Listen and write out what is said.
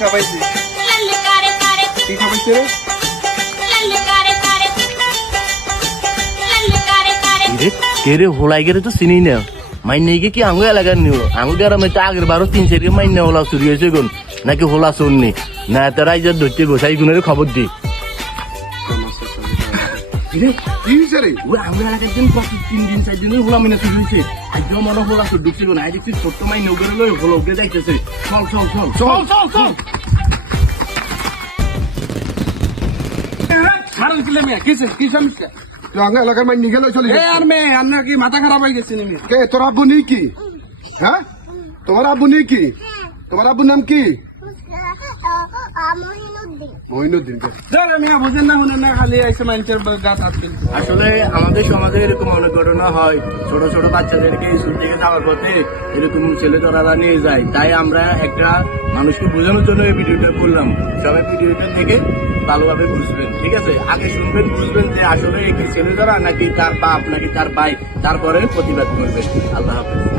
খাবাইছি কি খাবাইছে রে কেরে হোলাই গেলে তো চিনি না মাইনে গিয়ে কি আঙু এলাকার নিও আঙু গ্রামে তো আগের বারো 3-4 মাইনে হোলা চুরি হয়েছে গুন নাকি হোলা চুরনি না তারা ইজার ধরতে গোসাই গুনের খবর দি আঙু এলাকার দিন 3 দিন 4 দিন হোলা মিনে চুরি হয়েছে আজও মনে হোলা চুর ঢুকছে গুন আই দেখছি ছোট্ট মাইনে উগরে লই হোলা উগরে যাইতেছে চল চল চল চল চল চল মারুন কিলে মিয়া কিছে কি সমস্যা তুই আঙ্গা এলাকার মাই নিগেল চলে এ আর মে আপনার কি মাথা খারাপ হয়ে গেছে নিমি কে তোর আব্বু নেই কি হ্যাঁ তোমার আব্বু নেই কি তোমার আব্বুর নাম কি মহিনুদ্দিন ধরে মিয়া বুঝেন না শুনেন না খালি এসে মানুষের গাছ আটকে আসলে আমাদের সমাজে এরকম অনেক ঘটনা হয় ছোট ছোট বাচ্চাদেরকে স্কুল থেকে যাওয়ার পথে এরকম ছেলে ধরারা নিয়ে যায় তাই আমরা একটা মানুষকে বোঝানোর জন্য এই ভিডিওটা করলাম সবাই ভিডিওটা দেখে ভালোভাবে বুঝবেন ঠিক আছে আগে শুনবেন বুঝবেন যে আসলে কি ছেলে ধরা নাকি তার বাপ নাকি তার ভাই তারপরে প্রতিবাদ করবেন আল্লাহ হাফেজ